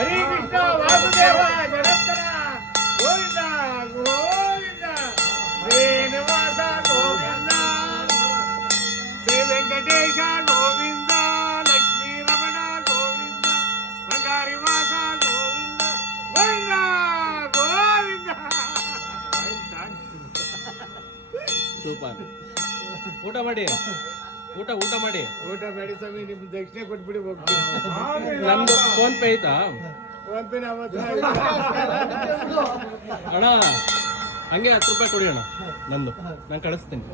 ಹರಿ ಕೃಷ್ಣ ವಾಸುದೇವ ಜಗತ್ತರ ಗೋವಿಂದ ಗೋವಿಂದ ಶ್ರೀನಿವಾಸ ಗೋವಿಂದ ಶ್ರೀ ವೆಂಕಟೇಶ ಗೋವಿಂದ ಲಕ್ಷ್ಮೀ ರಮಣ ಗೋವಿಂದ ಬಂಗಾರಿ ವಾಸ ಗೋವಿಂದ ಗೋವಿಂದ ಗೋವಿಂದ. ಸೂಪರ್. ಊಟ ಮಾಡಿ ಊಟ ಮಾಡಿ ಊಟ ಮಾಡಿ ಸ್ವಾಮಿ, ನಿಮ್ ದಕ್ಷಿಣೆ ಕೊಟ್ಬಿಡಿ ಹೋಗ್ತೀನಿ. ನಮ್ದು ಫೋನ್ ಪೇ ಐತಾ ಫೋನ್ ಪೇ ಅಣ್ಣ? ಹಂಗೆ 10 ರೂಪಾಯಿ ಕೊಡಿ ಅಣ್ಣ, ನಂದು ನಾನು ಕಳಿಸ್ತೀನಿ.